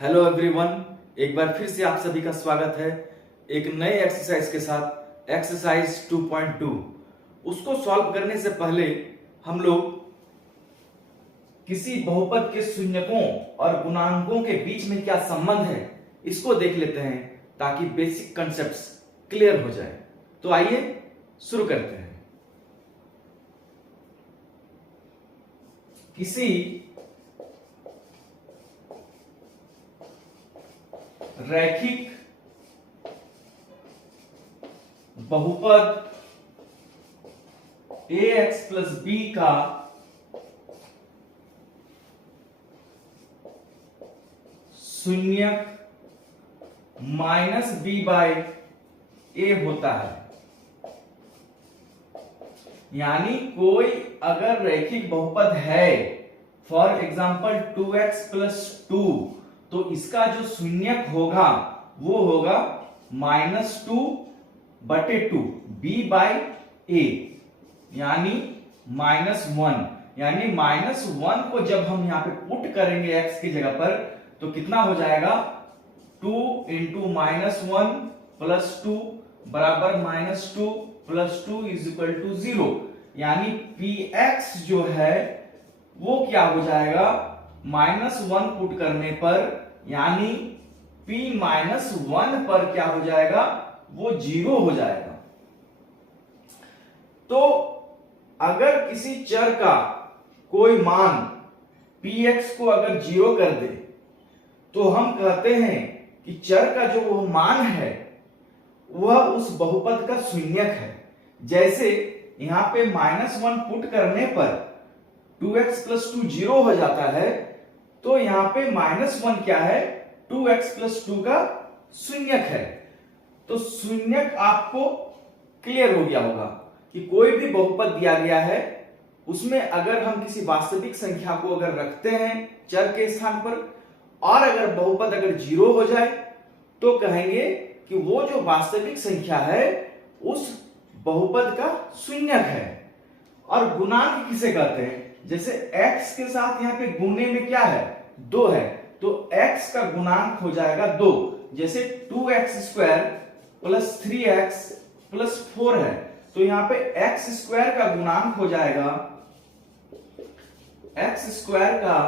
Hello everyone, एक बार फिर से आप सभी का स्वागत है एक नए एक्सरसाइज के साथ। एक्सरसाइज 2.2 उसको सॉल्व करने से पहले हम लोग किसी बहुपद के शून्यकों और गुणांकों के बीच में क्या संबंध है इसको देख लेते हैं ताकि बेसिक कॉन्सेप्ट्स क्लियर हो जाए। तो आइए शुरू करते हैं। किसी रैखिक बहुपद ax प्लस b का शून्यक माइनस b बाय a होता है। यानी कोई अगर रैखिक बहुपद है, फॉर एग्जाम्पल 2x प्लस 2, तो इसका जो शून्यक होगा वो होगा -2 बटे 2 b बाई a, यानी -1। यानी -1 को जब हम यहां पे पुट करेंगे x की जगह पर तो कितना हो जाएगा 2 इंटू -1 प्लस 2 बराबर -2 प्लस 2 इज इक्वल टू 0। यानी px जो है वो क्या हो जाएगा -1 पुट करने पर, यानी p -1 पर क्या हो जाएगा वो 0 हो जाएगा। तो अगर किसी चर का कोई मान px को अगर 0 कर दे तो हम कहते हैं कि चर का जो वो मान है वह उस बहुपद का शून्यक है। जैसे यहां पे -1 पुट करने पर 2x प्लस 2 0 हो जाता है, तो यहां पे -1 क्या है 2x प्लस 2 का शून्यक है। तो शून्यक आपको क्लियर हो गया होगा कि कोई भी बहुपद दिया गया है उसमें अगर हम किसी वास्तविक संख्या को अगर रखते हैं चर के स्थान पर और अगर बहुपद अगर 0 हो जाए तो कहेंगे कि वो जो वास्तविक संख्या है उस बहुपद का शून्यक है। और गुणांक किसे कहते हैं? जैसे x के साथ यहाँ पे गुणे में क्या है 2 है, तो x का गुणांक हो जाएगा 2। जैसे 2x square plus 3x plus 4 है, तो यहाँ पे x स्क्वायर का गुणांक हो जाएगा, x स्क्वायर का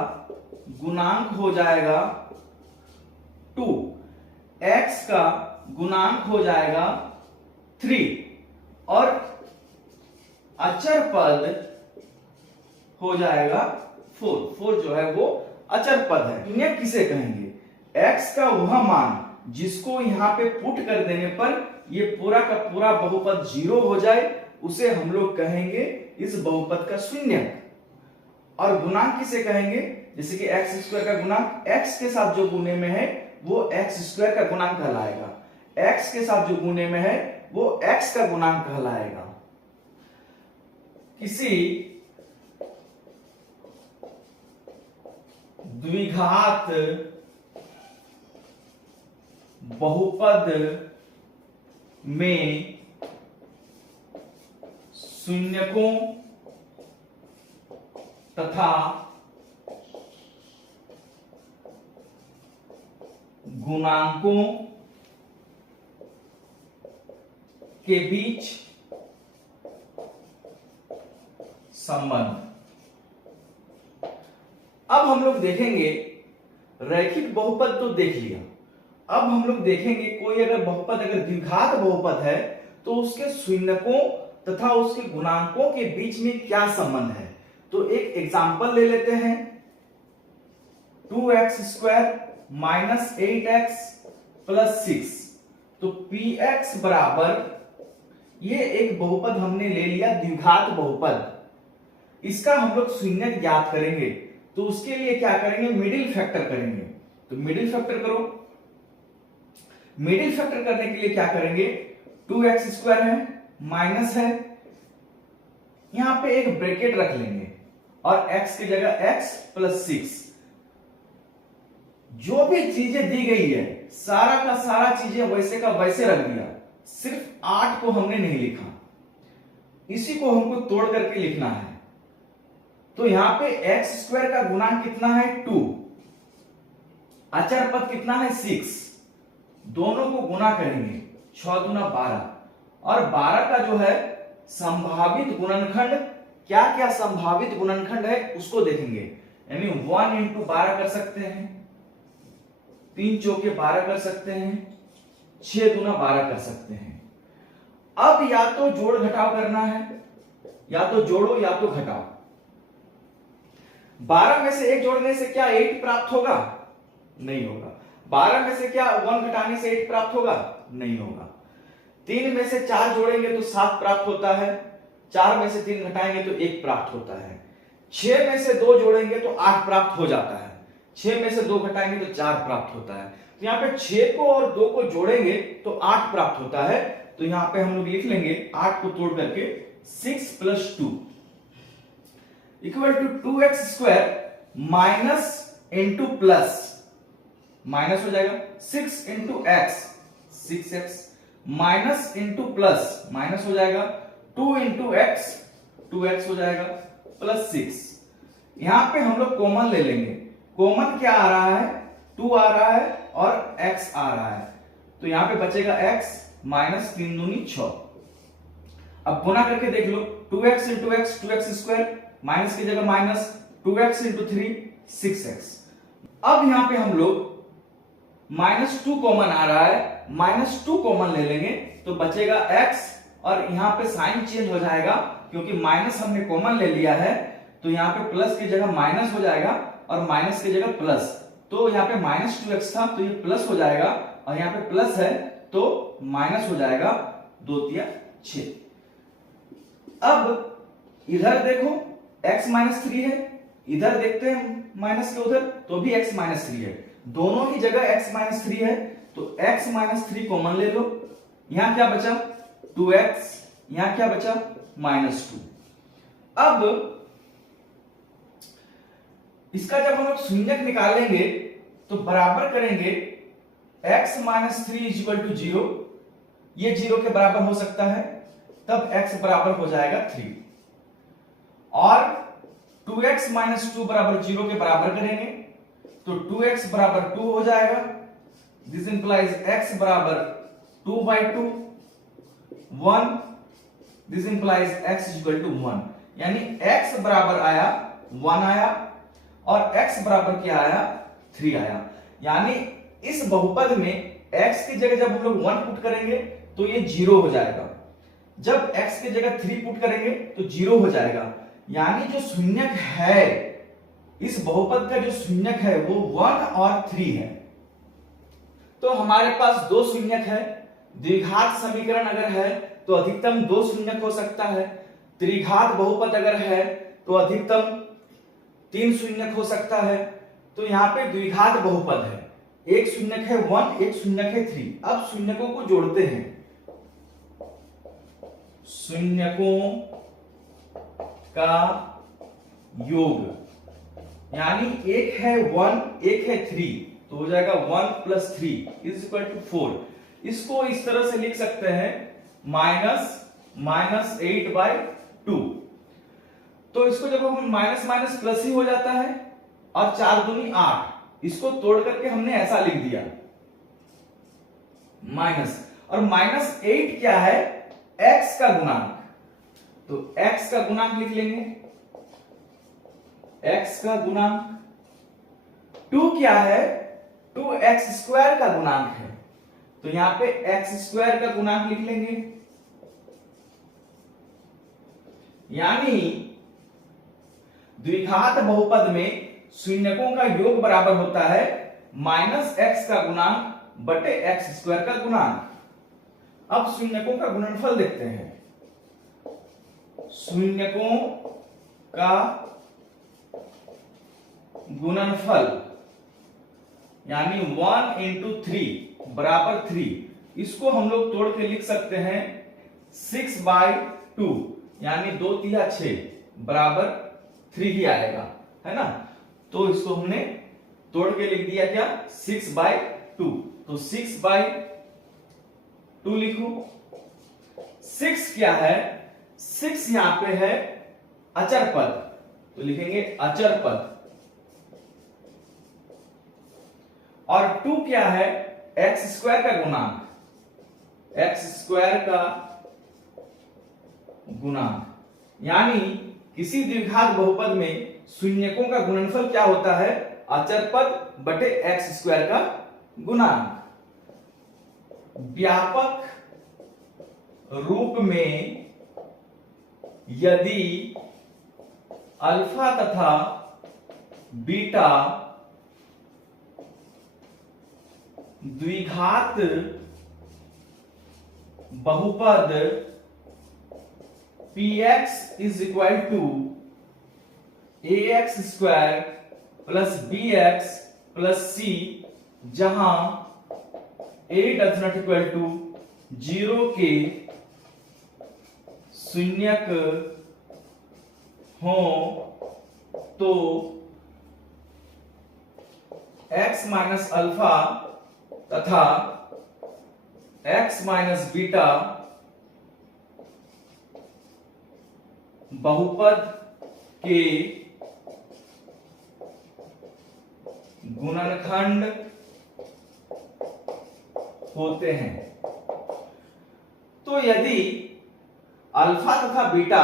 गुणांक हो जाएगा 2, x का गुणांक हो जाएगा 3 और अचर पद हो जाएगा 4 जो है वो अचर पद है। शून्यक किसे कहेंगे? x का वह मान जिसको यहां पे पुट कर देने पर ये पूरा का पूरा बहुपद 0 हो जाए उसे हम लोग कहेंगे इस बहुपद का शून्यक। और गुणांक किसे कहेंगे? जैसे कि x स्क्वायर का गुणांक x के साथ जो गुणे में है वो x स्क्वायर का गुणांक कहलाएगा, x के साथ जो गुणे में है वो x का गुणांक कहलाएगा। किसी द्विघात बहुपद में शून्यकों तथा गुणांकों के बीच संबंध। अब हम लोग देखेंगे रैखिक बहुपद तो देख लिया, अब हम लोग देखेंगे कोई अगर बहुपद अगर द्विघात बहुपद है तो उसके शून्यकों तथा उसके गुणांकों के बीच में क्या संबंध है। तो एक एग्जांपल ले लेते हैं, 2x square minus 8x plus 6। तो px बराबर, ये एक बहुपद हमने ले लिया द्विघात बहुपद, इसका हम लोग शून्यक ज्ञात करेंगे। तो उसके लिए क्या करेंगे? मिडिल फैक्टर करेंगे। तो मिडिल फैक्टर करो। मिडिल फैक्टर करने के लिए क्या करेंगे? 2x स्क्वायर है माइनस है, यहां पे एक ब्रैकेट रख लेंगे और x की जगह x प्लस 6। जो भी चीजें दी गई है सारा का सारा चीजें वैसे का वैसे रख दिया, सिर्फ 8 को हमने नहीं लिखा, इसी को हमको तोड़ करके लिखना है। तो यहां पे एक्स स्क्वायर का गुणांक कितना है 2, अचर पद कितना है 6, दोनों को गुना करेंगे 6 दूना 12, और 12 का जो है संभावित गुणनखंड, क्या क्या संभावित गुणनखंड है उसको देखेंगे। यानी 1 इंटू 12 कर सकते हैं, 3 चौके 12 कर सकते हैं, 6 दूना 12 कर सकते हैं। अब या तो जोड़ घटाव करना है, या तो जोड़ो या तो घटाओ। 12 में से 1 जोड़ने से क्या 8 प्राप्त होगा? नहीं होगा। 12 में से क्या 1 घटाने से 8 प्राप्त होगा? नहीं होगा। 3 में से 4 जोड़ेंगे तो 7 प्राप्त होता है, 4 में से 3 घटाएंगे तो 1 प्राप्त होता है। 6 में से 2 जोड़ेंगे तो 8 प्राप्त हो जाता है, 6 में से 2 घटाएंगे तो 4 प्राप्त होता है। तो यहाँ पे 6 को और 2 को जोड़ेंगे तो 8 प्राप्त होता है। तो यहाँ पे हम लोग लिख लेंगे 8 को तोड़ करके 6 plus 2 equal to 2x square minus into plus, minus हो जाएगा 6 into X 6x, minus into plus minus हो जाएगा 2 इंटू एक्स 2x हो जाएगा, प्लस 6। यहां पे हम लोग कॉमन ले लेंगे। कॉमन क्या आ रहा है? 2 आ रहा है और x आ रहा है, तो यहां पे बचेगा x माइनस 3 दूनी 6। अब गुना करके देख लो, 2x into x 2x square, minus की जगह माइनस, 2x इंटू 3 6x। अब यहां पे हम लोग -2 कॉमन आ रहा है, -2 कॉमन ले लेंगे तो बचेगा x, और यहां पे साइन चेंज हो जाएगा क्योंकि माइनस हमने कॉमन ले लिया है, तो यहां पे प्लस की जगह माइनस हो जाएगा और माइनस की जगह प्लस। तो यहां पे -2x था तो ये प्लस हो जाएगा, और यहां पे प्लस है तो माइनस हो जाएगा, 2 तिया 6। अब इधर देखो x -3 है, इधर देखते हैं माइनस के उधर तो भी x -3 है, दोनों ही जगह x -3 है, तो x -3 कॉमन ले लो। यहां क्या बचा 2x, यहां क्या बचा -2। अब इसका जब हम लोग शून्यक निकालेंगे तो बराबर करेंगे x -3 इक्वल टू 0, ये 0 के बराबर हो सकता है, तब x बराबर हो जाएगा 3, और 2x -2 बराबर 0 के बराबर करेंगे तो 2x बराबर 2 हो जाएगा। दिस इंप्लाइज x बराबर 2/2 1, this implies x equal to 1, यानी x बराबर आया 1 आया और x बराबर क्या आया 3 आया। यानी इस बहुपद में x की जगह जब हम लोग 1 पुट करेंगे तो ये 0 हो जाएगा, जब x की जगह 3 पुट करेंगे तो 0 हो जाएगा। यानी जो शून्यक है, इस बहुपद का जो शून्यक है वो 1 और 3 है। तो हमारे पास 2 शून्यक है। द्विघात समीकरण अगर है तो अधिकतम 2 शून्यक हो सकता है, त्रिघात बहुपद अगर है तो अधिकतम 3 शून्यक हो सकता है। तो यहाँ पे द्विघात बहुपद है, एक शून्यक है 1, एक शून्यक है 3। अब शून्यकों को जोड़ते हैं, शून्यकों का योग, यानी एक है 1 एक है 3, तो हो जाएगा 1 + 3 इज इक्वल टू 4। इसको इस तरह से लिख सकते हैं -8/2। तो इसको जब हम माइनस माइनस प्लस ही हो जाता है, और 4 दूनी 8, इसको तोड़ करके हमने ऐसा लिख दिया माइनस, और -8 क्या है x का गुणांक, तो x का गुणांक लिख लेंगे, x का गुणांक। 2 क्या है 2x² का गुणांक है, तो यहां पे x² का गुणांक लिख लेंगे। यानी द्विघात बहुपद में शून्यकों का योग बराबर होता है -x का गुणांक बटे x² का गुणांक। अब शून्यकों का गुणनफल देखते हैं। शून्यकों का गुणनफल यानी 1 × 3 बराबर 3, इसको हम लोग तोड़ के लिख सकते हैं 6/2, यानी 2 × 6 बराबर 3 ही आएगा, है ना। तो इसको हमने तोड़ के लिख दिया क्या 6/2, तो 6/2 लिखो। 6 क्या है 6 यहां पे है अचर पद, तो लिखेंगे अचर पद, 2 क्या है? एक्स स्क्वायर का गुणांक, एक्स स्क्वायर का गुणांक। यानी किसी द्विघात बहुपद में शून्यकों का गुणनफल क्या होता है? अचर पद बटे एक्स स्क्वायर का गुणांक। व्यापक रूप में यदि अल्फा तथा बीटा द्विघात बहुपद px is equal to ax square plus bx plus c, जहां a does not equal to 0 के शून्यक हो, तो x माइनस अल्फा तथा x माइनस बीटा बहुपद के गुणनखंड होते हैं। तो यदि अल्फा तथा बीटा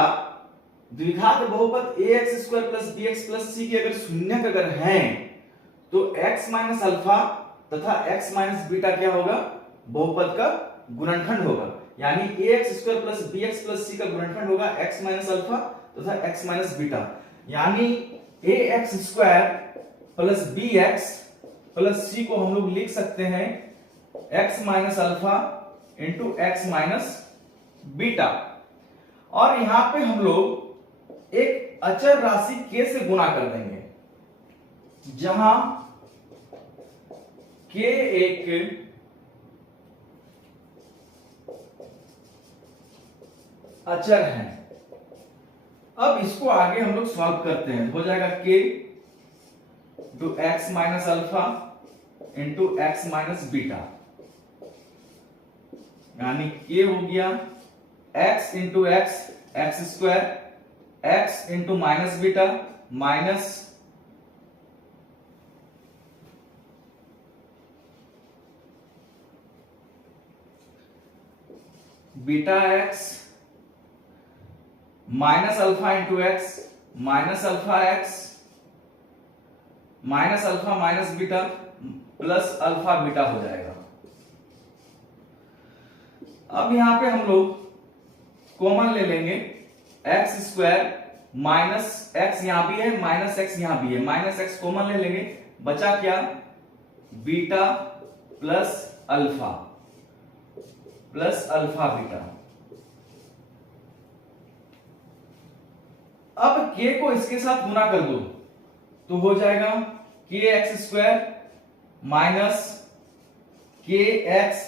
द्विघात बहुपद ax square plus bx plus c के अगर शून्यक अगर हैं, तो x माइनस अल्फा तथा x माइनस बीटा क्या होगा? बहुपद का गुणनखंड होगा। यानी ax square plus bx plus c का गुणनखंड होगा x माइनस अल्फा तथा x माइनस बीटा। यानी ax square plus bx plus c को हम लोग लिख सकते हैं x minus alpha into x minus beta. और यहां पे हम लोग एक अचर राशि k से गुणा कर देंगे, जहां k एक अचर है। अब इसको आगे हम लोग सॉल्व करते हैं। हो जाएगा k to x minus alpha into x minus beta, यानी k हो गया x into x, x square, x into minus beta minus beta x minus alpha into x minus alpha x minus alpha minus beta plus alpha beta हो जाएगा। अब यहां पे हम लोग कॉमन ले लेंगे, एक्स स्क्वायर माइनस एक्स यहां भी है, माइनस एक्स यहां भी है, माइनस एक्स कॉमन ले लेंगे, बचा क्या? Beta plus alpha beta. अब k को इसके साथ गुना कर दो तो हो जाएगा k x square minus k x,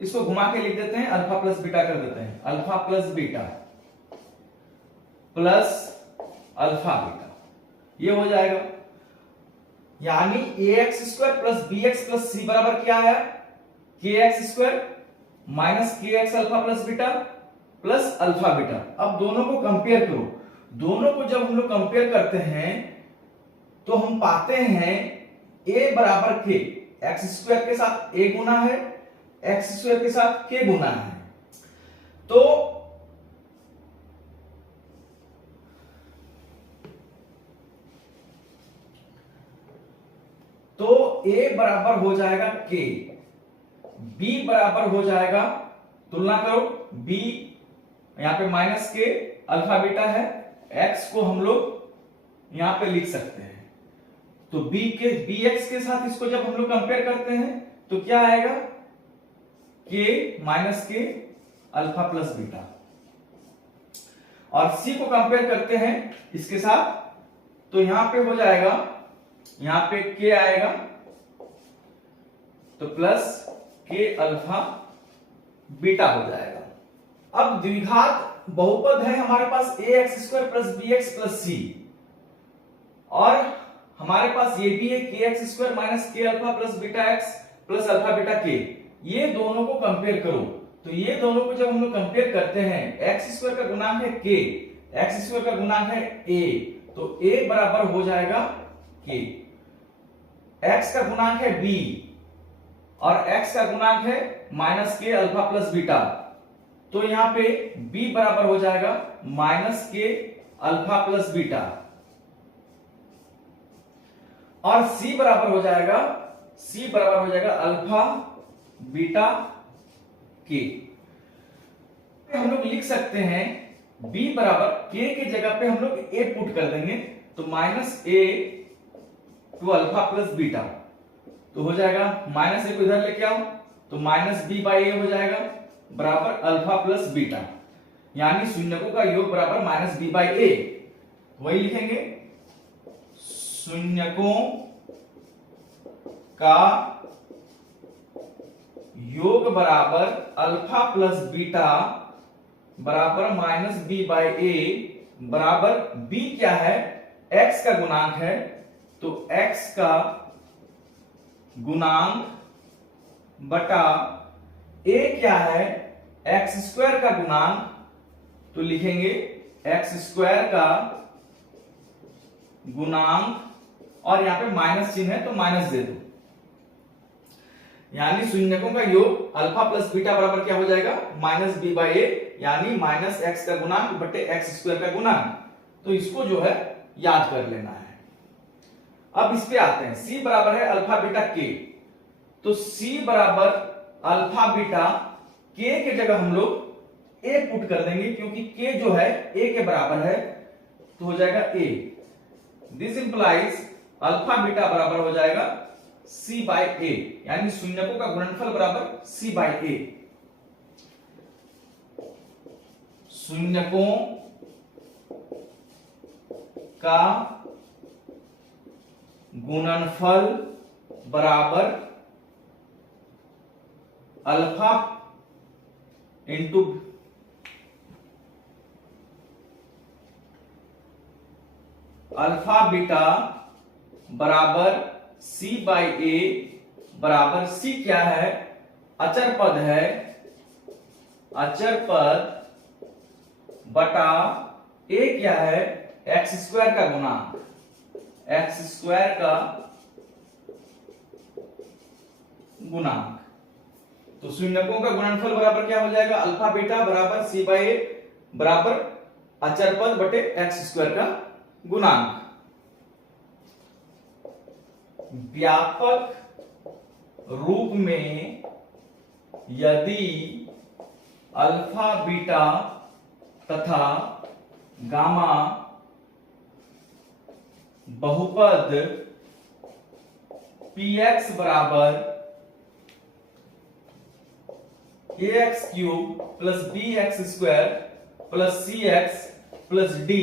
इसको घुमा के लिख देते हैं, अल्फा प्लस बीटा कर देते हैं, alpha plus beta plus alpha beta, ये हो जाएगा। यानी a x square plus b x plus c बराबर क्या है? K x square minus k x alpha plus beta plus alpha beta. अब दोनों को कंपेयर करो, दोनों को जब हम लोग कंपेयर करते हैं तो हम पाते हैं a बराबर k, एक्स स्क्वायर के साथ a गुना है, एक्स स्क्वायर के साथ k गुना है। तो a बराबर हो जाएगा k, b बराबर हो जाएगा, तुलना करो, b यहां पे माइनस k, अल्फा बीटा है, x को हम लोग यहां पे लिख सकते हैं। तो bx के साथ इसको जब हम लोग कंपेयर करते हैं तो क्या आएगा? k minus k alpha plus beta. और c को कंपेयर करते हैं इसके साथ तो यहां पे हो जाएगा, यहां पे k आएगा तो प्लस k अल्फा बीटा हो जाएगा। अब द्विघात बहुपद है हमारे पास a x square plus b x plus c, और हमारे पास ये भी है k x square minus k alpha plus beta x plus alpha beta के। ये दोनों को कंपेयर करो तो ये दोनों को जब हम लोग कंपेयर करते हैं, एक्स स्क्वायर का गुणांक है के, एक्स स्क्वायर का गुणांक है ए, तो ए बराबर हो जाएगा के, एक्स का गुणांक है बी, और x का गुणांक है minus k alpha plus beta, तो यहां पे b बराबर हो जाएगा minus k alpha plus beta, और c बराबर हो जाएगा अल्फा बीटा के। हम लोग लिख सकते हैं b बराबर k के जगह पे हम लोग a पुट कर देंगे, तो minus a to alpha plus beta, तो हो जाएगा माइनस a को इधर लेके आओ तो माइनस b बाई a हो जाएगा बराबर अल्फा प्लस बीटा, यानी शून्यकों का योग बराबर माइनस b बाई a। वही लिखेंगे, शून्यकों का योग बराबर अल्फा प्लस बीटा बराबर माइनस b बाई a, बराबर b क्या है, x का गुणांक है, तो x का गुणांक बटा a क्या है, x स्क्वायर का गुणांक, तो लिखेंगे x स्क्वायर का गुणांक, और यहां पे माइनस चिन्ह है तो माइनस दे दो, यानी शून्यकों का योग अल्फा प्लस बीटा बराबर क्या हो जाएगा, माइनस b बाई a, यानी माइनस x का गुणांक बटे x स्क्वायर का गुणांक। तो इसको जो है याद कर लेना है। अब इस पे आते हैं, c बराबर है अल्फा बीटा k, तो c बराबर अल्फा बीटा k के जगह हम लोग a पुट कर देंगे, क्योंकि k जो है a के बराबर है, तो हो जाएगा a। This implies alpha beta बराबर हो जाएगा c बाई a, यानी शून्यकों का गुणनफल बराबर c बाई a। शून्यकों का गुणनफल बराबर अल्फा इंटू अल्फा बीटा बराबर c बाई a, बराबर c क्या है, अचर पद है, अचर पद बटा a क्या है, x स्क्वायर का गुणांक, x स्क्वायर का गुणांक। तो शून्यकों का गुणनफल बराबर क्या हो जाएगा, अल्फा बीटा बराबर c बाई a बराबर अचर पद बटे x स्क्वायर का गुणांक। व्यापक रूप में यदि अल्फा बीटा तथा गामा बहुपद px बराबर ax cube plus bx square plus cx plus d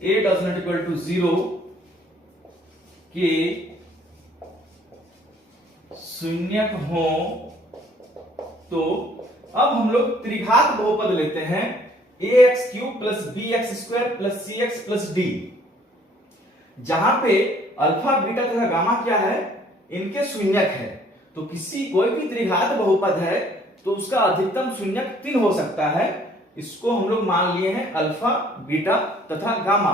a does not equal to 0 के शून्यक हो, तो अब हम लोग त्रिघात बहुपद लेते हैं ax cube plus bx square plus cx plus d, जहां पे अल्फा बीटा तथा गामा क्या है, इनके शून्यक है। तो कोई भी त्रिघात बहुपद है तो उसका अधिकतम शून्यक 3 हो सकता है, इसको हम लोग मान लिए हैं अल्फा बीटा तथा गामा।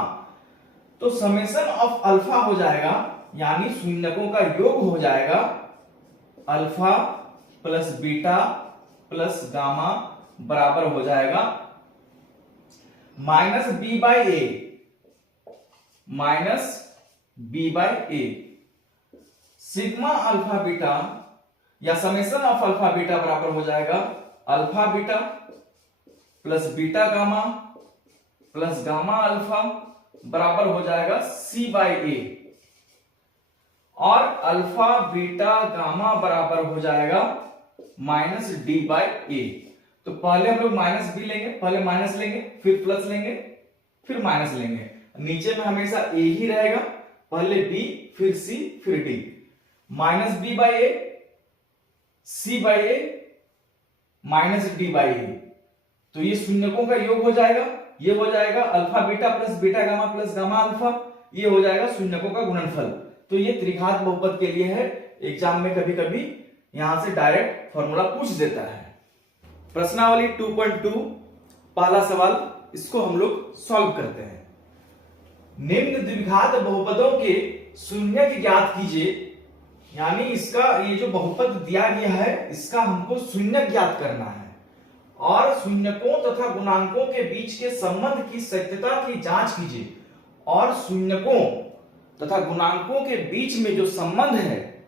तो समेशन ऑफ अल्फा हो जाएगा, यानी शून्यकों का योग हो जाएगा alpha plus beta plus gamma बराबर हो जाएगा minus b by a, minus b by a। Sigma alpha beta या समेशन ऑफ अल्फा बीटा बराबर हो जाएगा alpha beta plus beta gamma plus gamma alpha बराबर हो जाएगा c बाई a, और अल्फा बीटा गामा बराबर हो जाएगा माइनस d बाई a। तो पहले हम लोग माइनस b लेंगे, पहले माइनस लेंगे, फिर प्लस लेंगे, फिर माइनस लेंगे। नीचे में हमेशा a ही रहेगा, पहले b फिर c फिर d, minus b by a, c by a, minus d by a। तो ये शून्यकों का योग हो जाएगा, ये हो जाएगा alpha beta plus beta gamma plus gamma alpha, ये हो जाएगा शून्यकों का गुणनफल। तो ये त्रिघात बहुपद के लिए है, एग्जाम में कभी कभी यहां से डायरेक्ट फॉर्मूला पूछ देता है। प्रश्नावली 2.2 पहला सवाल, इसको हम लोग सॉल्व करते हैं। निम्न द्विघात बहुपदों के शून्यक ज्ञात कीजिए यानी इसका ये जो बहुपद दिया गया है इसका हमको शून्यक ज्ञात करना है और शून्यकों तथा गुणांकों के बीच के संबंध की सत्यता की जांच कीजिए और शून्यकों तथा गुणांकों के बीच में जो संबंध है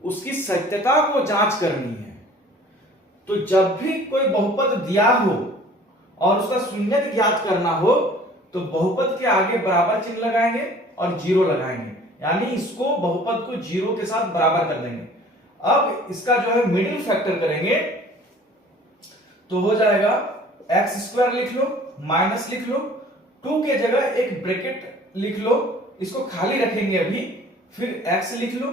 उसकी सत्यता को जांच करनी है। तो जब भी कोई बहुपद दिया हो और उसका शून्यक ज्ञात करना हो तो बहुपद के आगे बराबर चिन्ह लगाएंगे और जीरो लगाएंगे, यानी इसको बहुपद को जीरो के साथ बराबर कर देंगे। अब इसका जो है मिडिल फैक्टर करेंगे तो हो जाएगा एक्स स्क्वायर लिख लो, माइनस लिख लो, 2 के जगह एक ब्रैकेट लिख लो, इसको खाली रखेंगे अभी, फिर x लिख लो,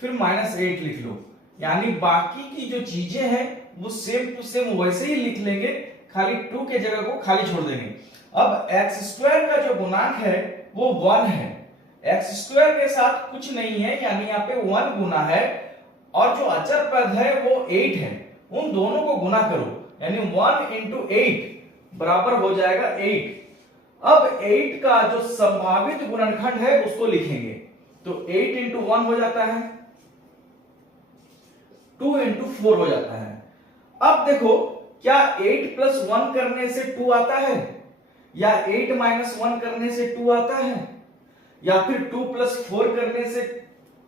फिर -8 लिख लो, यानी बाकी की जो चीजें हैं वो सेम टू सेम वैसे ही लिख लेंगे, खाली 2 के जगह को खाली छोड़ देंगे। अब एक्स स्क्वायर का जो गुणांक है वो 1 है, एक्स स्क्वायर के साथ कुछ नहीं है यानी यहाँ पे 1 गुना है और जो अचर पद है वो 8 है, उन दोनों को गुना करो यानी 1 into 8 बराबर हो जाएगा 8। अब 8 का जो संभावित गुणनखंड है उसको लिखेंगे तो 8 into 1 हो जाता है, 2 into 4 हो जाता है। अब देखो क्या 8 plus 1 करने से 2 आता है या 8 minus 1 करने से 2 आता है या फिर 2 plus 4 करने से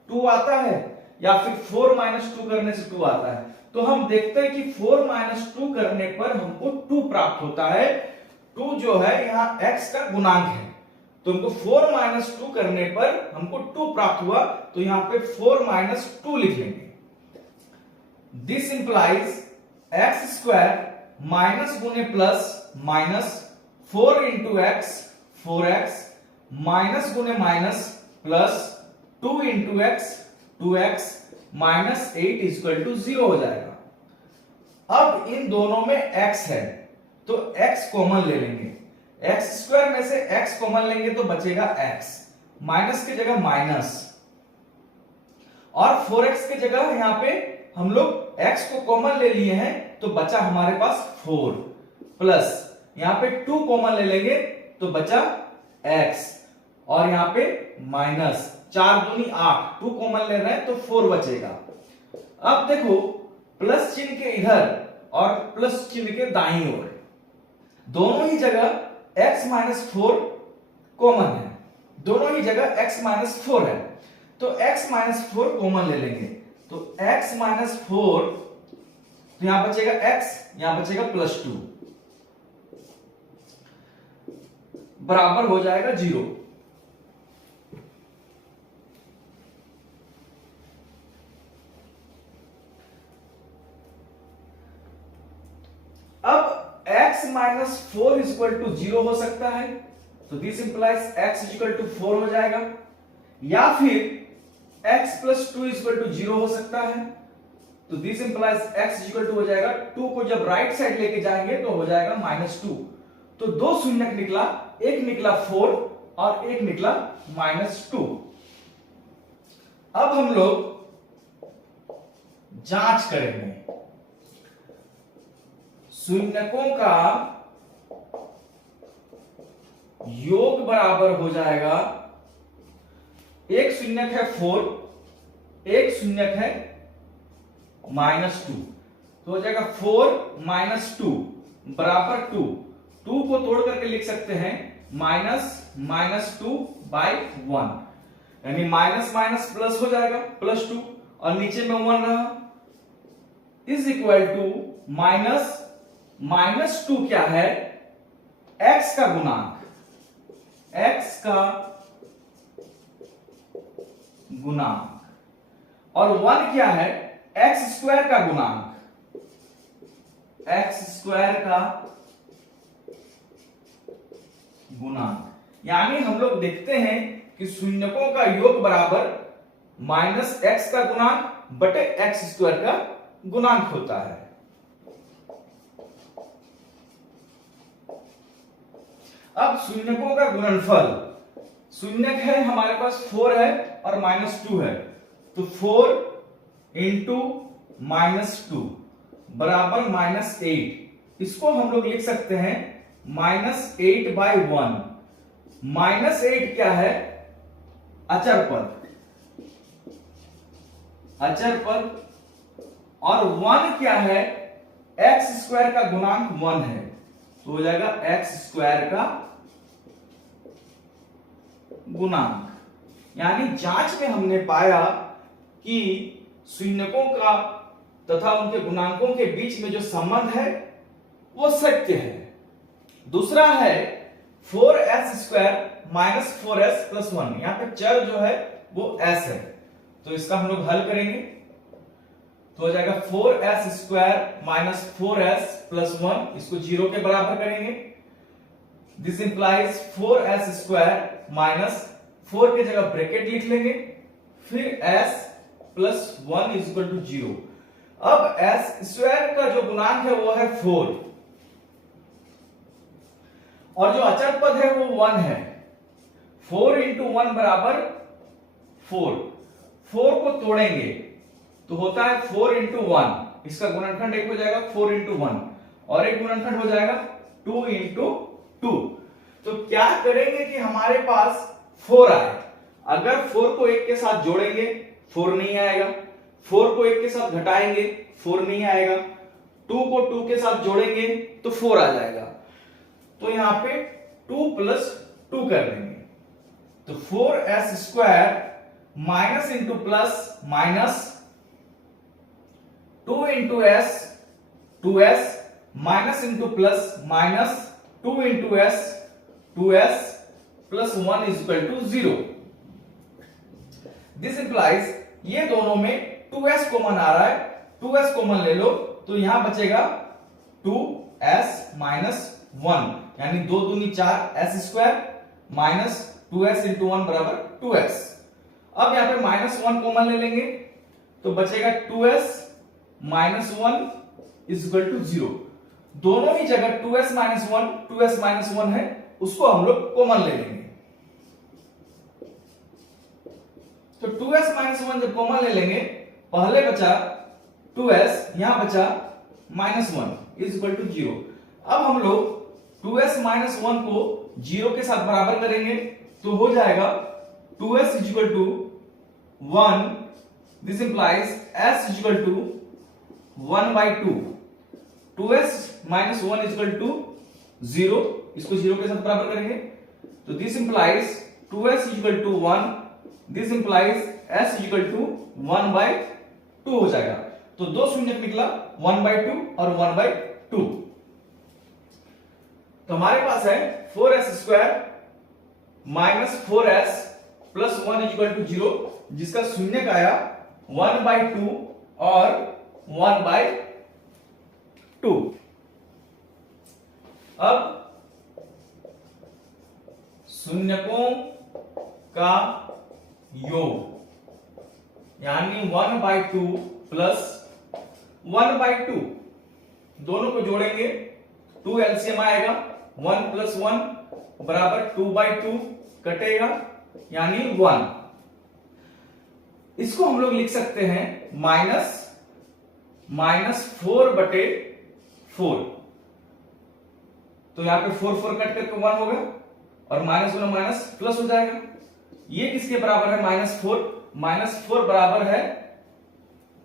2 आता है या फिर 4 minus 2 करने से 2 आता है। तो हम देखते हैं कि 4 minus 2 करने पर हमको 2 प्राप्त होता है। 2 जो है यहाँ x का गुणांक है तो हमको 4 minus 2 करने पर हमको 2 प्राप्त हुआ तो यहाँ पे 4 minus 2 लिख लेंगे। This implies x square minus गुने plus minus 4 into x 4x minus गुने minus plus 2 into x 2x minus 8 equal to 0 हो जाएगा। अब इन दोनों में x है तो x कॉमन ले लेंगे, x स्क्वायर में से x कॉमन लेंगे तो बचेगा x, माइनस की जगह माइनस और 4x की जगह यहां पे हम लोग x को कॉमन ले लिए हैं तो बचा हमारे पास 4 प्लस यहां पे 2 कॉमन ले लेंगे तो बचा x और यहां पे माइनस 4 दूनी 8, 2 कॉमन ले रहे हैं तो 4 बचेगा। अब देखो प्लस चिन्ह के इधर और प्लस चिन्ह के दाईं ओर दोनों ही जगह x माइनस 4 कॉमन है, दोनों ही जगह x माइनस 4 है तो x माइनस 4 कॉमन ले लेंगे तो x माइनस 4 तो यहां बचेगा x, यहां बचेगा +2 बराबर हो जाएगा 0। अब x माइनस 4 इक्वल टू 0 हो सकता है तो this implies x equal to 4 हो जाएगा या फिर x प्लस 2 इक्वल टू 0 हो सकता है तो this implies x equal to हो जाएगा 2 को जब राइट साइड लेके जाएंगे तो हो जाएगा -2 तो 2 शून्यक निकला, एक निकला 4 और एक निकला -2। अब हम लोग जांच करेंगे शून्यकों का योग बराबर हो जाएगा, एक शून्यक है 4, एक शून्यक है -2 तो हो जाएगा 4 - 2 बराबर 2, 2 को तोड़ करके लिख सकते हैं -2/1 यानी माइनस माइनस प्लस हो जाएगा +2 और नीचे में 1 रहा इज इक्वल टू -2 क्या है x का गुणांक, x का गुणांक और 1 क्या है x स्क्वायर का गुणांक, x स्क्वायर का गुणांक। यानी हम लोग देखते हैं कि शून्यकों का योग बराबर -x का गुणांक बटे x स्क्वायर का गुणांक होता है। अब शून्यकों का गुणनफल, शून्यक है हमारे पास 4 है और -2 है तो 4 इंटू -2 बराबर -8, इसको हम लोग लिख सकते हैं -8/1। -8 क्या है अचर पद अचर पद, और 1 क्या है, एक्स स्क्वायर का गुणांक 1 है, तो हो जाएगा एक्स स्क्वायर का गुणांक। यानी जांच में हमने पाया कि शून्यकों का तथा उनके गुणांकों के बीच में जो संबंध है वो सत्य है। दूसरा है 4s square minus 4s plus 1, यहां पे चर जो है वो s है, तो इसका हम लोग हल करेंगे तो हो जाएगा 4s square minus 4s plus 1, इसको 0 के बराबर करेंगे। This implies 4s square minus 4 के जगह ब्रैकेट लिख लेंगे, फिर s plus 1 is equal to 0। अब s स्क्वायर का जो गुणांक है वो है 4, और जो अचर पद है वो 1 है। 4 इंटू 1 बराबर 4, 4 को तोड़ेंगे तो होता है 4 इंटू 1, इसका गुणनखंड एक हो जाएगा 4 इंटू 1, और एक गुणनखंड हो जाएगा 2 इंटू 2। तो क्या करेंगे कि हमारे पास 4 आए, अगर 4 को 1 के साथ जोड़ेंगे 4 नहीं आएगा, 4 को 1 के साथ घटाएंगे 4 नहीं आएगा, 2 को 2 के साथ जोड़ेंगे तो 4 आ जाएगा। तो यहां पे 2 प्लस 2 कर देंगे, तो 4s square minus into plus minus 2 into s, 2s minus into plus minus 2 into s, 2s plus 1 is equal to 0। This implies ये दोनों में 2s कॉमन आ रहा है, 2s कॉमन ले लो तो यहां बचेगा 2s माइनस 1, यानी 2 दूनी 4 s square minus 2s into 1 बराबर 2s। अब यहां पे माइनस 1 कॉमन ले लेंगे तो बचेगा 2s minus 1 is equal to 0। दोनों ही जगह 2s माइनस 1, 2s माइनस 1 है, उसको हम लोग कॉमन ले लेंगे। तो 2s माइनस 1 जब कॉमन ले लेंगे, पहले बचा 2s, यहां बचा माइनस 1 इज इक्वल टू 0। अब हम लोग 2s माइनस 1 को 0 के साथ बराबर करेंगे तो हो जाएगा 2s is equal to 1। This implies s is equal to 1 by 2। 2s minus 1 is equal to 0, इसको 0 के साथ बराबर करेंगे तो this implies 2s is equal to 1, this implies s is equal to 1 by 2 हो जाएगा। तो दो शून्य निकला, 1 बाई 2 और 1 बाई 2। तो हमारे पास है 4s square minus 4s plus 1 is equal to 0, जिसका शून्य का आया 1 बाई 2 और 1 बाई 2। अब शून्यकों का योग यानी 1 बाई 2 प्लस 1 बाई 2, दोनों को जोड़ेंगे 2 एलसीएम आएगा, 1 प्लस 1 बराबर 2 बाई 2 कटेगा यानी 1। इसको हम लोग लिख सकते हैं माइनस 4 बटे 4। तो यहां पे 4 4 कट करके 1 होगा और माइनस में माइनस प्लस हो जाएगा। ये किसके बराबर है, -4। -4 बराबर है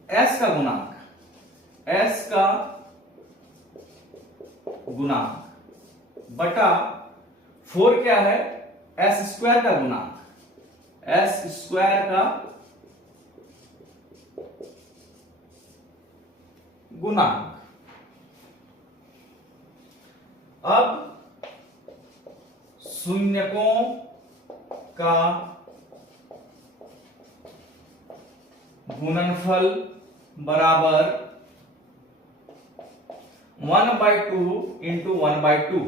s का गुणांक, s का गुणांक बटा 4 क्या है, s स्क्वायर का गुणांक, s स्क्वायर का गुणांक। अब शून्यकों का गुणनफल बराबर 1 बाई 2 इंटू 1 बाई 2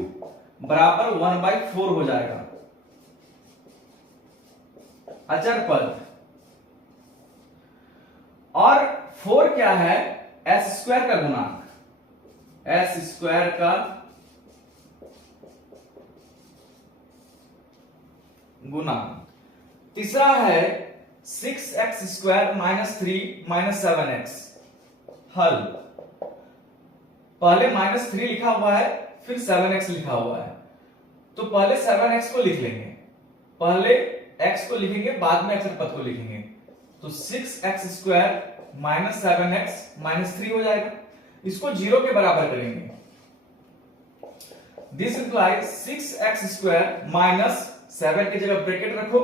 बराबर 1 बाई 4 हो जाएगा। अचर पद, और 4 क्या है, s स्क्वायर का गुणांक, s स्क्वायर का गुणांक। तीसरा है 6x square minus 3 minus 7x। हल, पहले -3 लिखा हुआ है फिर 7x लिखा हुआ है, तो पहले 7x को लिख लेंगे, पहले x को लिखेंगे बाद में अचर पद को लिखेंगे। तो 6x² माइनस 7x माइनस 3 हो जाएगा। इसको 0 के बराबर करेंगे। दिस इंप्लाइज 6x² माइनस 7 की जगह ब्रैकेट रखो,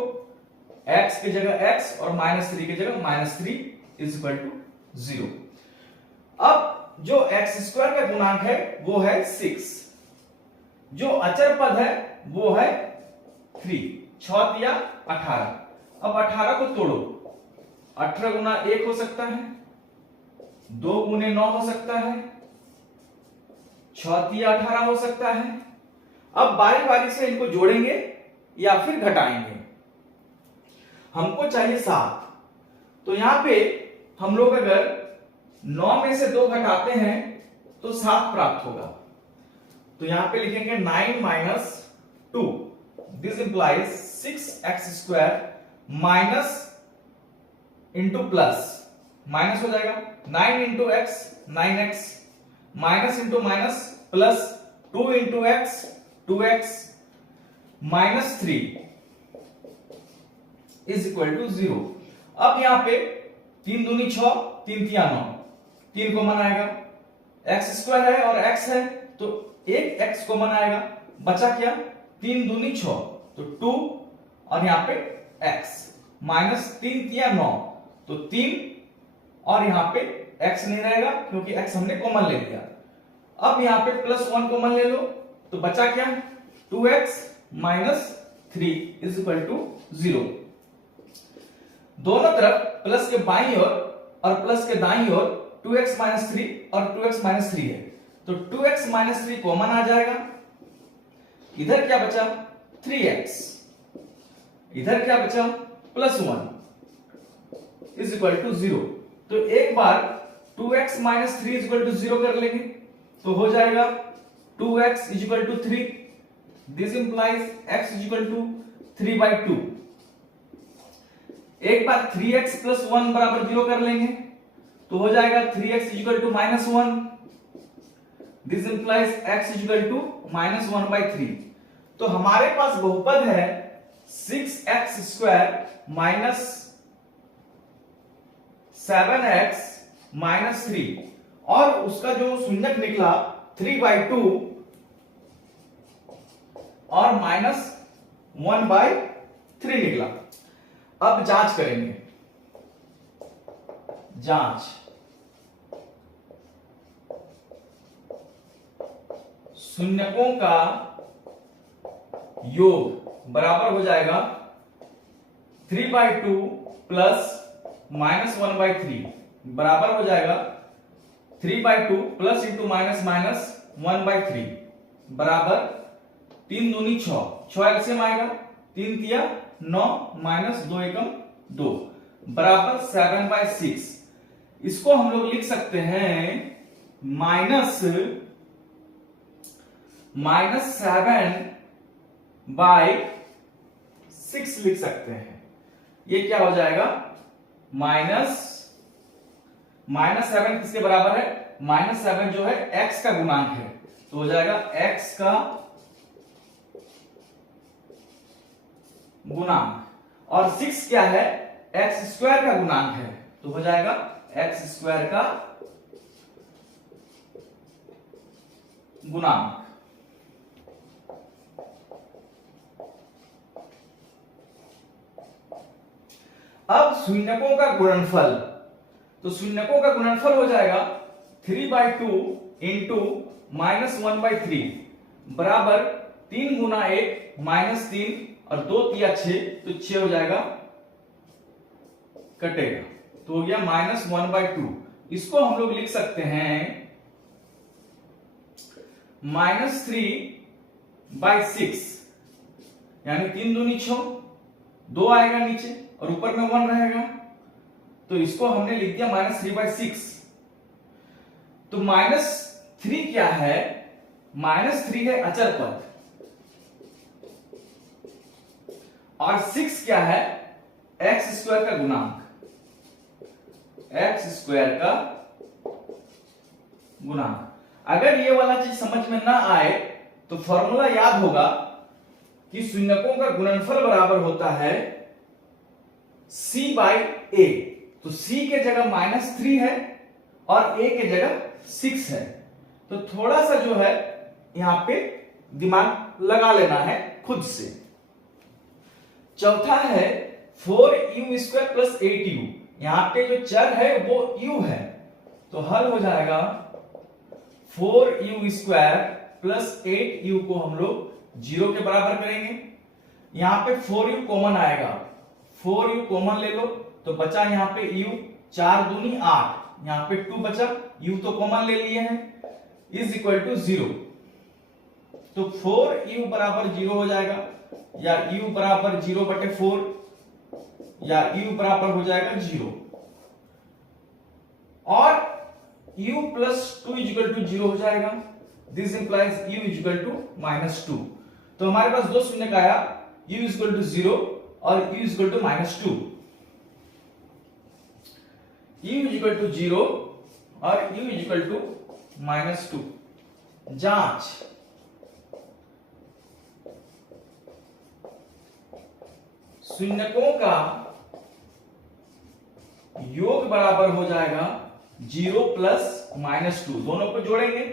x की जगह x और माइनस 3 की जगह माइनस 3 इज इक्वल टू 0। अब जो x² का गुणांक है वो है 6, जो अचर पद है वो है 3, 6 या 18। अब 18 को तोड़ो, 18 गुना 1 हो सकता है, 2 गुने 9 हो सकता है, 6 या 18 हो सकता है। अब बारी बारी से इनको जोड़ेंगे या फिर घटाएंगे। हमको चाहिए 7, तो यहां पे हम लोग अगर 9 में से 2 घटाते हैं तो 7 प्राप्त होगा। तो यहां पे लिखेंगे 9 minus 2। This implies 6x² minus into plus, minus हो जाएगा 9 into x 9x, minus into minus plus 2 into x 2x minus 3 is equal to 0। अब यहां पे 3 दूनी 6, 3 तिया 9, 3 कॉमन आएगा, x² है और x है तो एक x कॉमन आएगा, बचा क्या 3 दूनी 6 तो 2 और यहां पे x माइनस 3 तिया 9 तो 3 और यहां पे x नहीं रहेगा क्योंकि x हमने कॉमन ले लिया। अब यहां पे प्लस 1 कॉमन ले लो तो बचा क्या 2x minus 3 is equal to 0। दोनों तरफ प्लस के बाईं ओर और प्लस के दाईं ओर 2x माइनस 3 और 2x माइनस 3 है तो 2x माइनस 3 कॉमन आ जाएगा। इधर क्या बचा 3x, इधर क्या बचा प्लस 1 इज इक्वल टू 0। तो एक बार 2x minus 3 is equal to 0 कर लेंगे तो हो जाएगा 2x is equal to 3। This implies x is equal to 3/2। एक बार 3x प्लस 1 बराबर 0 कर लेंगे तो हो जाएगा 3x is equal to minus 1। This implies x is equal to minus 1/3। तो हमारे पास बहुपद है 6x² माइनस 7x माइनस 3 और उसका जो शून्यक निकला 3/2 और माइनस 1/3 निकला। अब जांच करेंगे, जांच शून्यकों का योग बराबर हो जाएगा 3/2 प्लस माइनस 1/3 बराबर हो जाएगा 3/2 प्लस इंटू माइनस माइनस 1/3 बराबर 3 दूनी 6, 6 एलसीएम आएगा 3 तिया 9 माइनस 2 एकम 2 बराबर 7/6। इसको हम लोग लिख सकते हैं माइनस 7/6 लिख सकते हैं। ये क्या हो जाएगा माइनस 7 किसके बराबर है, माइनस 7 जो है x का गुणांक है तो हो जाएगा x का गुणांक और 6 क्या है x² का गुणांक है तो हो जाएगा x² का गुणांक। अब शून्यकों का गुणनफल, तो शून्यकों का गुणनफल हो जाएगा 3/2 इंटू माइनस 1/3 बराबर 3 गुना 1 माइनस 3 और 2 तिया 6 तो 6 हो जाएगा, कटेगा तो हो गया माइनस 1/2। इसको हम लोग लिख सकते हैं माइनस 3/6 यानी 3 दूनी 6, 2 आएगा नीचे और ऊपर में 1 रहेगा तो इसको हमने लिख दिया माइनस 3/6। तो माइनस 3 क्या है, माइनस 3 है अचर पद और 6 क्या है x² का गुणांक, x² का गुणांक। अगर ये वाला चीज समझ में ना आए तो फॉर्मूला याद होगा कि शून्यकों का गुणनफल बराबर होता है c/a। तो c के जगह -3 है और a के जगह 6 है। तो थोड़ा सा जो है यहां पे दिमाग लगा लेना है खुद से। चौथा है 4u² + 8u। यहां पे जो चर है वो u है, तो हल हो जाएगा 4u² + 8u को हम लोग 0 के बराबर करेंगे। यहां पे 4u कॉमन आएगा, 4u कॉमन ले लो तो बचा यहां पे u, 4 दूनी 8, यहां पे 2 बचा, u तो कॉमन ले लिए हैं, इज इक्वल टू 0। तो 4u बराबर 0 हो जाएगा, या u बराबर 0/4, या u बराबर हो जाएगा 0, और u + 2 = 0 हो जाएगा। This implies u = -2। तो हमारे पास दो शून्य का आया, u = 0 और u = -2। u = 0 और u = -2। जांच, शून्यकों का योग बराबर हो जाएगा 0 + -2। दोनों को जोड़ेंगे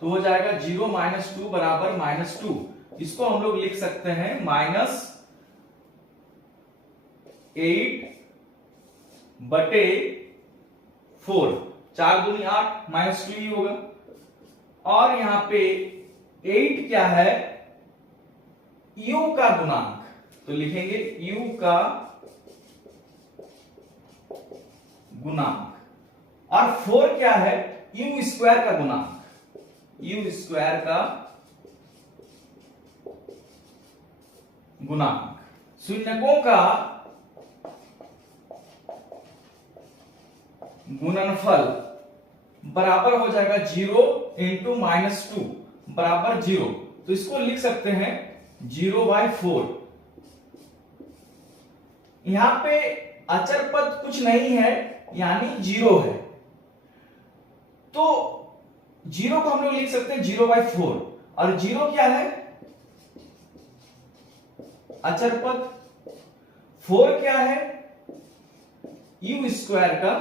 तो हो जाएगा 0 - 2 बराबर -2। इसको हम लोग लिख सकते हैं -8/4, 4 दूनी 8, -2 ही होगा। और यहां पे 8 क्या है, u का गुणांक, तो लिखेंगे u का गुणांक, और 4 क्या है, u² का गुणांक, u² का गुणांक। शून्यकों का गुणनफल बराबर हो जाएगा 0 × -2 बराबर 0। तो इसको लिख सकते हैं 0/4। यहां पे अचर पद कुछ नहीं है, यानी 0 है, तो 0 को हम लोग लिख सकते हैं 0/4। और 0 क्या है, अचर पद। 4 क्या है, u² का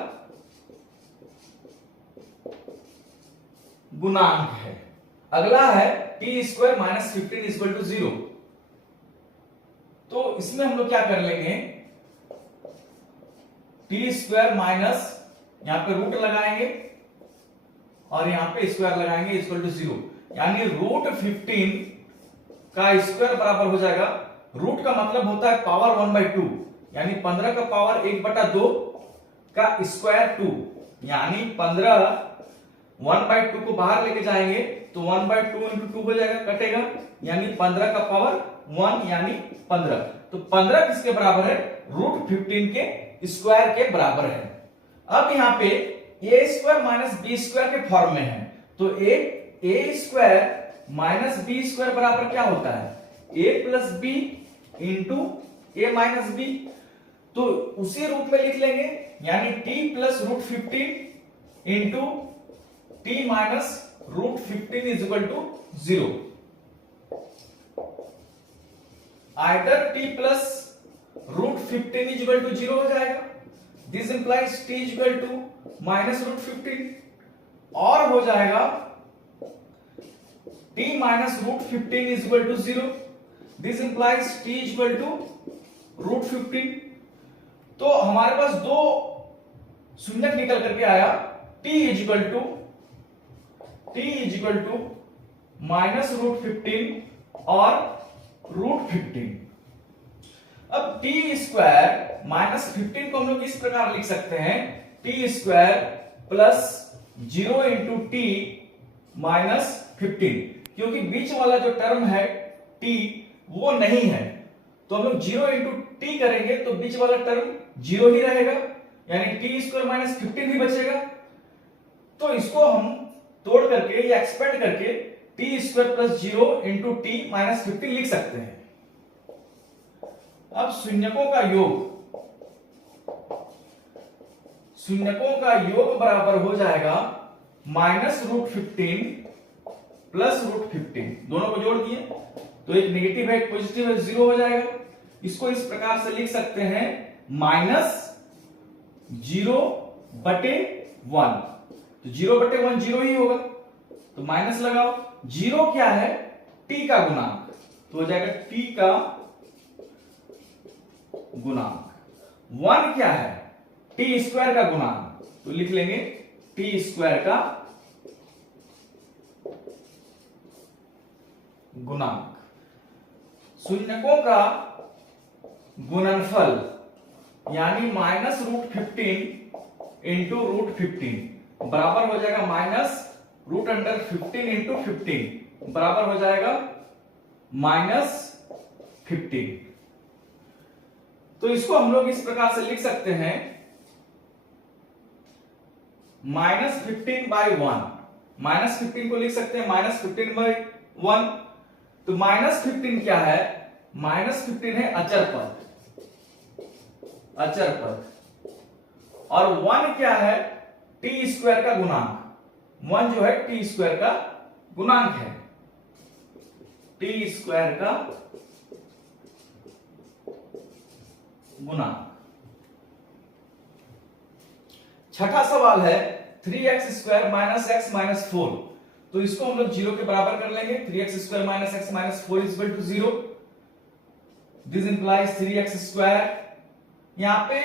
गुणांक है। अगला है t² - 15 = 0। तो इसमें हम लोग क्या कर लेंगे, t² यहां पे रूट लगाएंगे और यहां पे स्क्वायर लगाएंगे इक्वल टू 0, यानी √15 का स्क्वायर बराबर हो जाएगा, रूट का मतलब होता है पावर 1/2, यानी 15 का पावर 1/2 का स्क्वायर 2, यानी 15 1/2 को बाहर लेके जाएंगे तो 1/2 × 2 हो जाएगा, कटेगा, यानी 15 का पावर 1 यानी 15। तो 15 किसके बराबर है, √15 के स्क्वायर के बराबर है। अब यहाँ पे a² - b² के फॉर्म में है, तो a² - b² बराबर क्या होता है, a + b × a - b। तो उसी रूप में लिख लेंगे, यानी t + √15 × t - √15 = 0। आइदर t + √15 = 0 हो जाएगा, दिस इंप्लाइज t = -√15, और हो जाएगा t - √15 = 0, दिस इंप्लाइज t = √15। तो हमारे पास दो शून्यक निकल करके आया, t = -√15 और √15। अब t² - 15 को हम लोग इस प्रकार लिख सकते हैं, t² + 0 × t - 15, क्योंकि बीच वाला जो टर्म है t वो नहीं है, तो हम लोग 0 × t करेंगे तो बीच वाला टर्म 0 ही रहेगा, यानी t² - 15 ही बचेगा। तो इसको हम तोड़ करके या एक्सपेंड करके t² + 0 × t - 15 लिख सकते हैं। अब शून्यकों का योग बराबर हो जाएगा -√15 + √15, दोनों को जोड़ दिए तो एक नेगेटिव है एक पॉजिटिव है, 0 हो जाएगा। इसको इस प्रकार से लिख सकते हैं 0/1, तो 0/1 0 ही होगा, तो माइनस लगाओ। 0 क्या है? t का गुणांक, तो हो जाएगा t का गुणांक। 1 क्या है? t स्क्वायर का गुणांक, तो लिख लेंगे t स्क्वायर का गुणांक। शून्यकों का गुणनफल यानी -√15 इंटू √15 बराबर हो जाएगा -√15 इंटू 15 बराबर हो जाएगा -15। तो इसको हम लोग इस प्रकार से लिख सकते हैं -15/1, -15 को लिख सकते हैं -15/1। तो -15 क्या है? -15 है अचर पद, अचर पद। और 1 क्या है? टी स्क्वायर का गुणांक। 1 जो है टी स्क्वायर का गुणांक है, टी स्क्वायर का गुणांक। छठा सवाल है 3x² - x - 4, तो इसको हम लोग 0 के बराबर कर लेंगे। 3x² - x - 4 = 0। This implies 3x²। यहां पे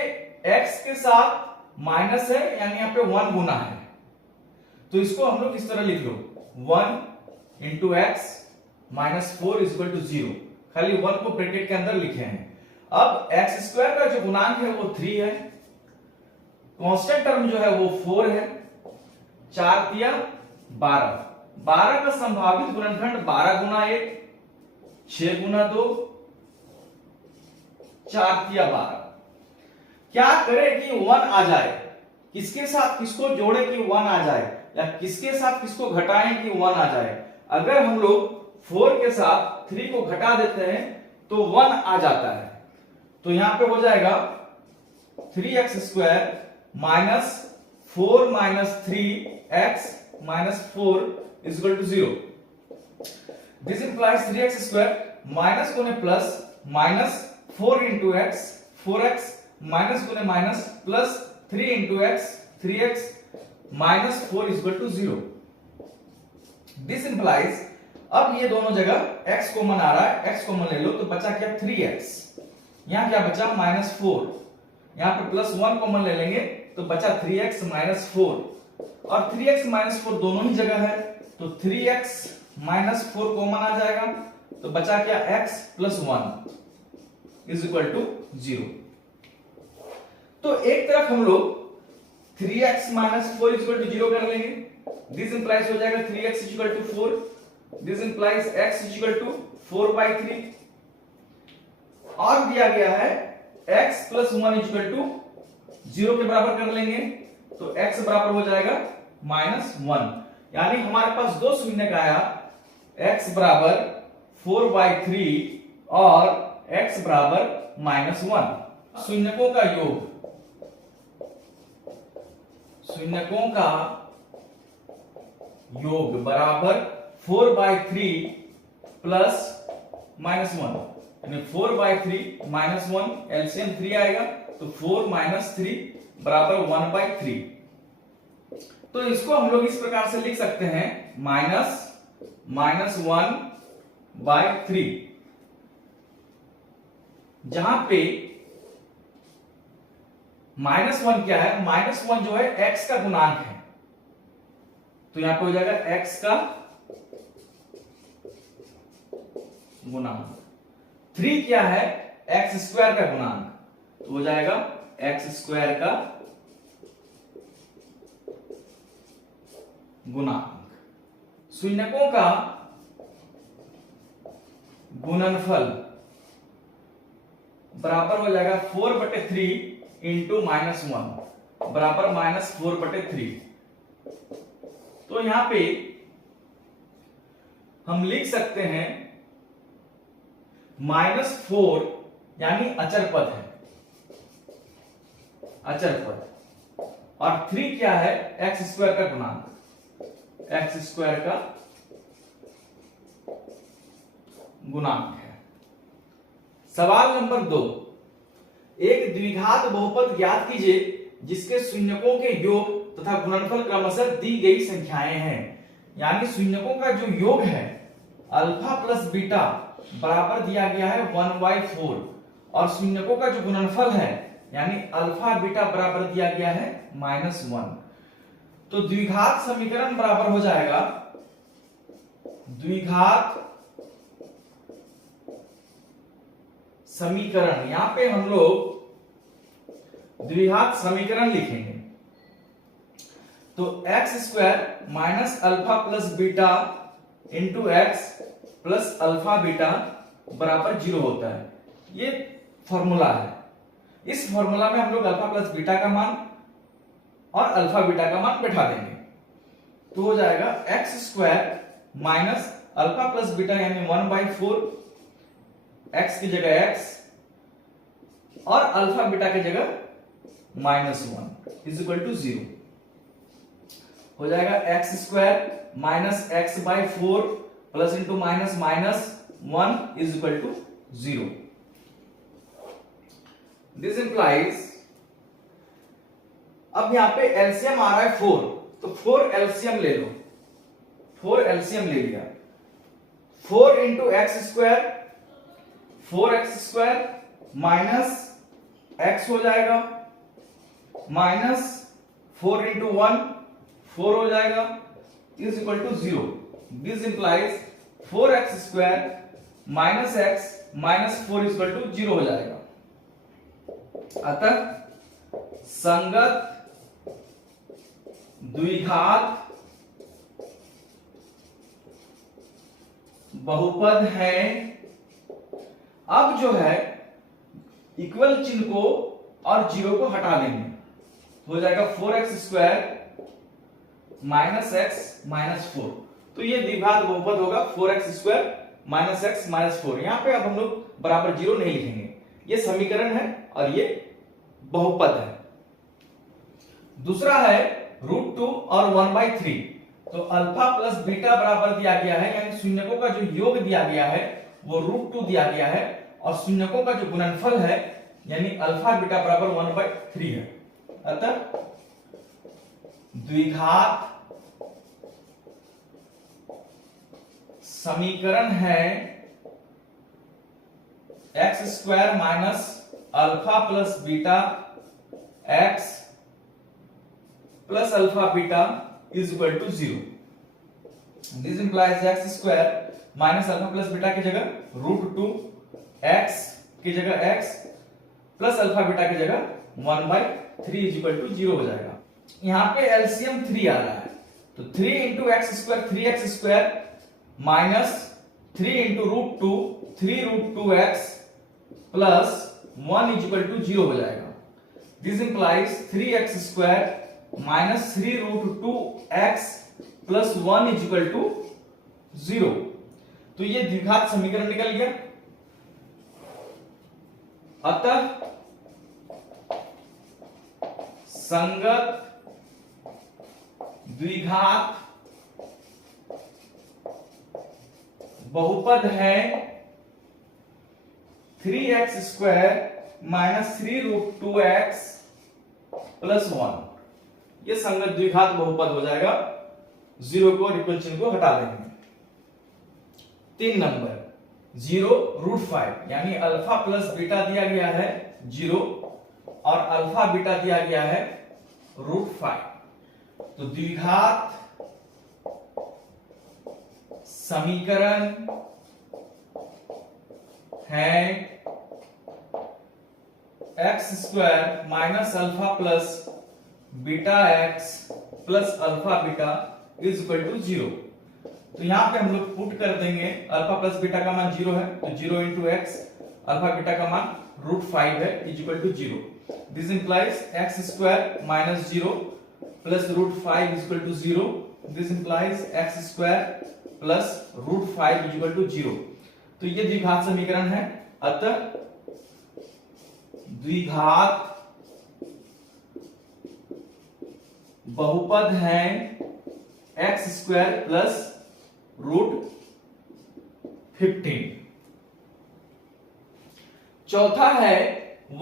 x के साथ माइनस है, यानी यहां पे 1 गुना है, तो इसको हम लोग इस तरह लिख लो 1 × x - 4 = 0। खाली 1 को ब्रैकेट के अंदर लिखे हैं। अब x² का जो गुणांक है वो 3 है, कांस्टेंट टर्म जो है वो 4 है, 4 तिया 12, 12 का संभावित गुणनखंड 12 गुना 1, 6 गुना 2, 4 तिया 12। क्या करें कि 1 आ जाए? किसके साथ किसको जोड़े कि 1 आ जाए, या किसके साथ किसको घटाएं कि 1 आ जाए? अगर हम लोग 4 के साथ 3 को घटा देते हैं तो 1 आ जाता है। तो यहां पे हो जाएगा 3x² - 4 - 3x - 4 = 0। This implies 3x² minus गुने प्लस -4 × x 4x माइनस गुने minus plus 3 × x 3x - 4 = 0। This implies, अब ये दोनों जगह x कॉमन आ रहा है, x कॉमन ले लो, तो बचा क्या? 3x। यहां क्या बचा? -4। यहां पे +1 कॉमन ले लेंगे तो बचा 3x - 4, और 3x - 4 दोनों ही जगह है, तो 3x - 4 कॉमन आ जाएगा, तो बचा क्या? x + 1 = 0। तो एक तरफ हम लोग 3x - 4 = 0 कर लेंगे। दिस इंप्लाइज हो जाएगा 3x = 4। This implies x = 4/3। और दिया गया है x + 1 = 0 के बराबर कर लेंगे, तो x बराबर हो जाएगा -1। यानी हमारे पास दो शून्य का आया, x बराबर 4/3 और x बराबर -1। शून्यकों का योग, शून्यकों का योग बराबर 4/3 प्लस -1, यानी 4/3 -1 एलसीएम 3 आएगा, तो 4 - 3 बराबर 1/3। तो इसको हम लोग इस प्रकार से लिख सकते हैं -1/3, जहां पे -1 क्या है? -1 जो है x का गुणांक है, तो यहां पे हो जाएगा x का गुणांक। 3 क्या है? x² का गुणांक, तो हो जाएगा x² का गुणांक। शून्यकों का गुणनफल बराबर हो जाएगा 4/3 इंटू -1 बराबर -4/3। तो यहां पे हम लिख सकते हैं -4, यानी अचर पद है, अचर पद, और 3 क्या है? x² का गुणांक, x² का गुणांक है। सवाल नंबर 2, एक द्विघात बहुपद ज्ञात कीजिए जिसके शून्यकों के योग तथा गुणनफल क्रमशः दी गई संख्याएं हैं। यानी शून्यकों का जो योग है अल्फा प्लस बीटा बराबर दिया गया है 1/4 और शून्यकों का जो गुणनफल है यानी अल्फा बीटा बराबर दिया गया है -1। तो द्विघात समीकरण बराबर हो जाएगा द्विघात समीकरण, यहां पे हम लोग द्विघात समीकरण लिखेंगे। तो x square minus alpha plus beta into x plus alpha beta बराबर 0 होता है। ये फॉर्मूला है। इस फॉर्मूला में हम लोग अल्फा प्लस बीटा का मान और अल्फा बीटा का मान बैठा देंगे। तो हो जाएगा x square minus alpha plus beta यानी 1/4, एक्स की जगह एक्स और अल्फा बीटा की जगह -1 इज इक्वल टू 0 हो जाएगा। X square minus x by 4 plus into minus minus 1 is equal to 0। This implies, अब यहां पे एलसीएम आ रहा है 4, तो 4 एलसीएम ले लो। 4 एलसीएम ले लिया। 4 into x square 4x square minus x हो जाएगा माइनस 4 इंटू 1 4 हो जाएगा is equal to 0। This implies 4x square minus x minus 4 is equal to 0 हो जाएगा। अतः संगत द्विघात बहुपद है। अब जो है इक्वल चिन्ह को और 0 को हटा देंगे, हो जाएगा 4x square minus x minus 4। तो ये द्विघात बहुपद होगा 4x square minus x minus 4। यहां पे अब हम लोग बराबर 0 नहीं लिखेंगे, ये समीकरण है और ये बहुपद है। दूसरा है √2 और 1/3। तो अल्फा प्लस बीटा बराबर दिया गया है, यानी शून्यकों का जो योग दिया गया है वो √2 दिया गया है और शून्यकों का जो गुणनफल है यानी अल्फा बीटा बराबर 1/3 है। अतः द्विघात समीकरण है x square minus alpha plus beta x plus alpha beta is equal to 0। This implies x square minus alpha plus beta की जगह √2 एक्स की जगह एक्स प्लस अल्फा बीटा की जगह 1/3 इज इक्वल टू 0 हो जाएगा। यहां पे एलसीएम 3 आ रहा है, तो 3 into x square 3x square minus 3 into √2 3√2x plus 1 is equal to 0 हो जाएगा। This implies 3x square minus 3√2x plus 1 is equal to 0। तो ये द्विघात समीकरण निकल गया। अतः संगत द्विघात बहुपद है 3x square minus 3√2x plus 1। ये संगत द्विघात बहुपद हो जाएगा। 0 को और इक्वल चिन्ह को हटा देंगे। 3 नंबर 0√5, यानी अल्फा प्लस बीटा दिया गया है 0 और अल्फा बीटा दिया गया है √5। तो द्विघात समीकरण है x square minus alpha plus beta x plus alpha beta is equal to 0। तो यहां पे हम लोग पुट कर देंगे अल्फा प्लस बीटा का मान 0 है, तो 0 इंटू एक्स, अल्फा बीटा का मान √5 है is equal to 0। This implies x square minus 0 plus √5 is equal to 0। This implies x square plus √5 is equal to 0। तो ये द्विघात समीकरण है। अतः द्विघात बहुपद है एक्स स्क्वायर प्लस √15। चौथा है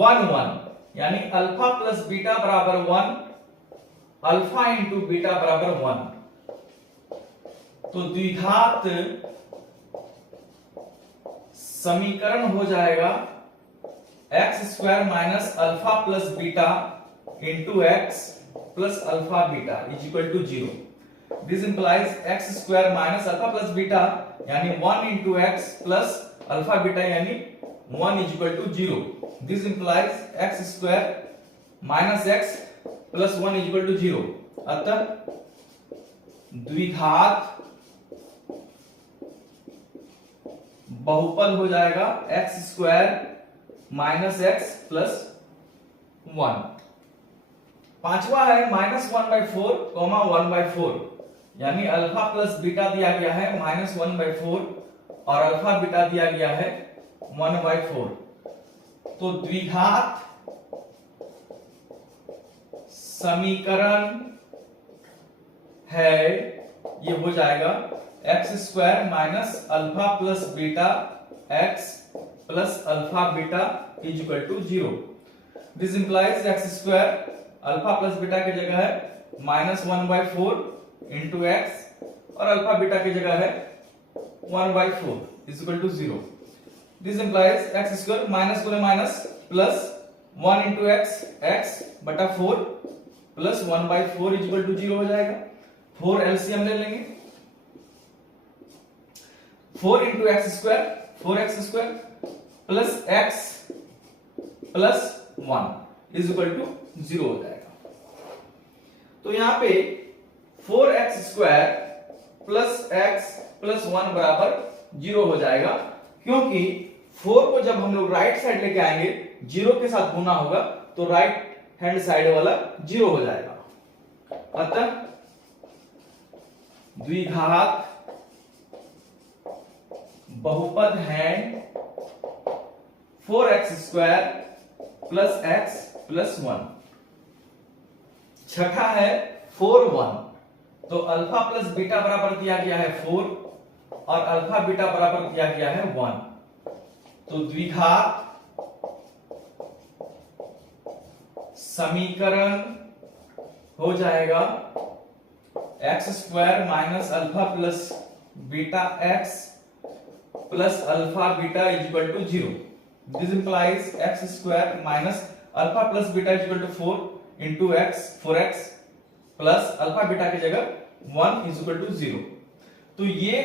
1 1, यानी अल्फा प्लस बीटा बराबर 1, अल्फा इंटू बीटा बराबर 1। तो द्विघात समीकरण हो जाएगा x square minus alpha plus beta into x plus alpha beta is equal to 0। This implies x square minus alpha plus beta यानी 1 into x plus alpha beta यानी 1 is equal to 0। This implies x square minus x plus 1 is equal to 0। अतः द्विघात बहुपद हो जाएगा x square minus x plus 1। पांचवा है -1/4, 1/4 यानी अल्फा प्लस बीटा दिया गया है -1/4 और अल्फा बीटा दिया गया है 1/4। तो द्विघात समीकरण है, ये हो जाएगा x square minus alpha plus beta x plus alpha beta is equal to 0। This implies x square alpha plus beta की जगह है -1/4 इंटू एक्स और अल्फा बीटा की जगह है 1/4 is equal to 0। This implies x square minus गुणे minus plus 1 into x, x बटा 4 plus 1/4 is equal to 0 हो जाएगा। 4 एलसीएम ले लेंगे, 4 into x square 4x square plus x plus 1 is equal to 0 हो जाएगा। तो यहां पे 4x square plus x plus 1 बराबर 0 हो जाएगा, क्योंकि 4 को जब हम लोग राइट साइड लेके आएंगे 0 के साथ गुना होगा तो राइट हैंड साइड वाला 0 हो जाएगा। अतः द्विघात बहुपद है 4x square plus x plus 1। छठा है 4 1, तो अल्फा प्लस बीटा बराबर दिया गया है 4 और अल्फा बीटा बराबर दिया गया है 1। तो द्विघात समीकरण हो जाएगा x square minus alpha plus beta x plus alpha beta is equal to 0। This implies x square minus alpha plus beta is equal to 4 into x 4x plus alpha beta की जगह 1 इज इक्वल टू 0। तो ये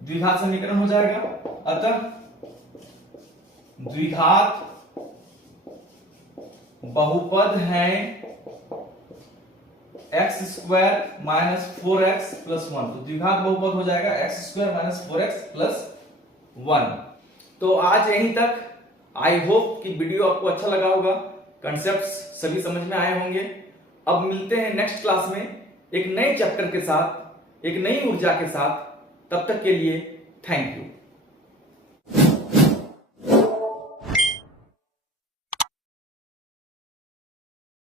द्विघात समीकरण हो जाएगा। अतः द्विघात बहुपद है x square minus 4x plus 1। तो द्विघात बहुपद हो जाएगा x square minus 4x plus 1। तो आज यहीं तक। आई होप कि वीडियो आपको अच्छा लगा होगा, कंसेप्ट्स सभी समझ में आए होंगे। अब मिलते हैं नेक्स्ट क्लास में एक नए चैप्टर के साथ, एक नई ऊर्जा के साथ। तब तक के लिए थैंक यू।